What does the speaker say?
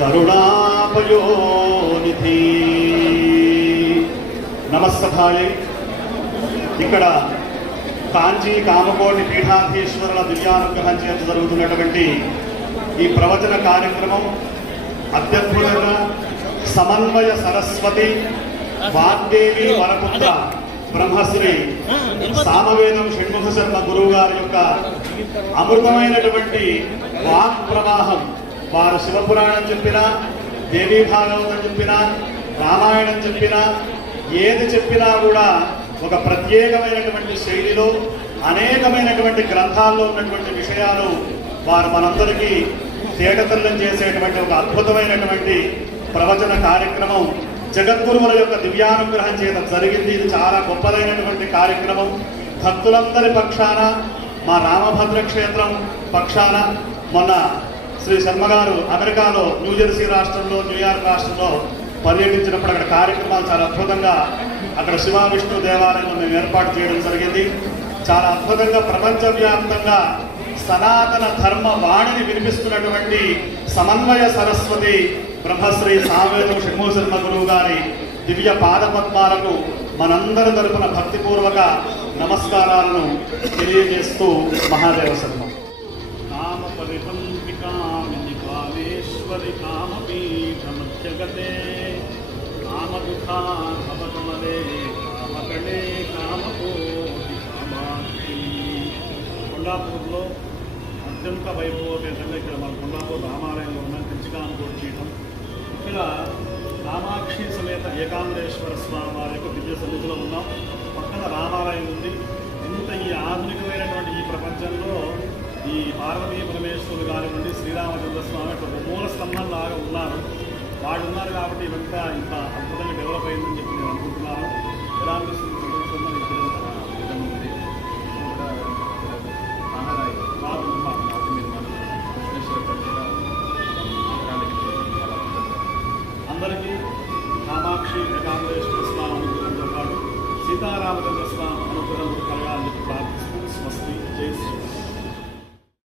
కరుణాపయోనిధి. నమస్తభాయే. ఇక్కడ కాంచీ కామకోటి పీఠాధీశ్వరుల దివ్యానుగ్రహం చేత జరుగుతున్నటువంటి ఈ ప్రవచన కార్యక్రమం అత్యద్భుతంగా సమన్వయ సరస్వతి వాగ్దేవి వరపుత్ర బ్రహ్మశ్రీ సామవేదం షణ్ముఖ శర్మ గురువు గారి యొక్క అమృతమైనటువంటి వాక్ ప్రవాహం. వారు శివపురాణం చెప్పినా, దేవీ భాగవతం చెప్పినా, రామాయణం చెప్పినా, ఏది చెప్పినా కూడా ఒక ప్రత్యేకమైనటువంటి శైలిలో అనేకమైనటువంటి గ్రంథాల్లో ఉన్నటువంటి విషయాలు వారు మనందరికీ తేటతల్లం చేసేటువంటి ఒక అద్భుతమైనటువంటి ప్రవచన కార్యక్రమం జగద్గురువుల యొక్క దివ్యానుగ్రహం చేత జరిగింది. ఇది చాలా గొప్పదైనటువంటి కార్యక్రమం. భక్తులందరి పక్షాన, మా రామభద్ర క్షేత్రం పక్షాన మొన్న శ్రీ శర్మ గారు అమెరికాలో న్యూజెర్సీ రాష్ట్రంలో, న్యూయార్క్ రాష్ట్రంలో పర్యటించినప్పుడు అక్కడ కార్యక్రమాలు చాలా అద్భుతంగా అక్కడ శివ విష్ణు దేవాలయంలో మేము ఏర్పాటు చేయడం జరిగింది. చాలా అద్భుతంగా ప్రపంచవ్యాప్తంగా సనాతన ధర్మ వాణిని వినిపిస్తున్నటువంటి సమన్వయ సరస్వతి బ్రహ్మశ్రీ సామవేదం షణ్ముఖ శర్మ గురువు గారి దివ్య పాదపద్మాలకు మనందరి తరపున భక్తిపూర్వక నమస్కారాలను తెలియజేస్తూ మహాదేవ శర్మ. కామ పరిపంపికామిని కామేశ్వరి కామపీఠమధ్యగతే కామదుఃఖాభవకమలే కామకళే కామకోటి కామాక్షి. కొండాపూర్లో అత్యంత వైభవపేతంగా ఇక్కడ మన కొండాపూర్ రామాలయంలో ఉన్న కంచికామకోటి పీఠం. ఇక్కడ కామాక్షి సమేత ఏకాంబరేశ్వర స్వామి వారి యొక్క దివ్య సన్నిధిలో ఉన్నాం. పక్కన రామాలయం ఉంది. ఇంత ఈ ఆధునికమైనటువంటి ఈ ప్రపంచంలో ఈ పార్వతీ పరమేశ్వరుడు గారి నుండి శ్రీరామచంద్ర స్వామి ఒక మూల స్తంభం లాగా ఉన్నారు. వాళ్ళు ఉన్నారు కాబట్టి ఇదంతా ఇంత అద్భుతంగా డెవలప్ అయిందని చెప్పి నేను అనుకుంటున్నాను. ఎలా అనిపిస్తుంది?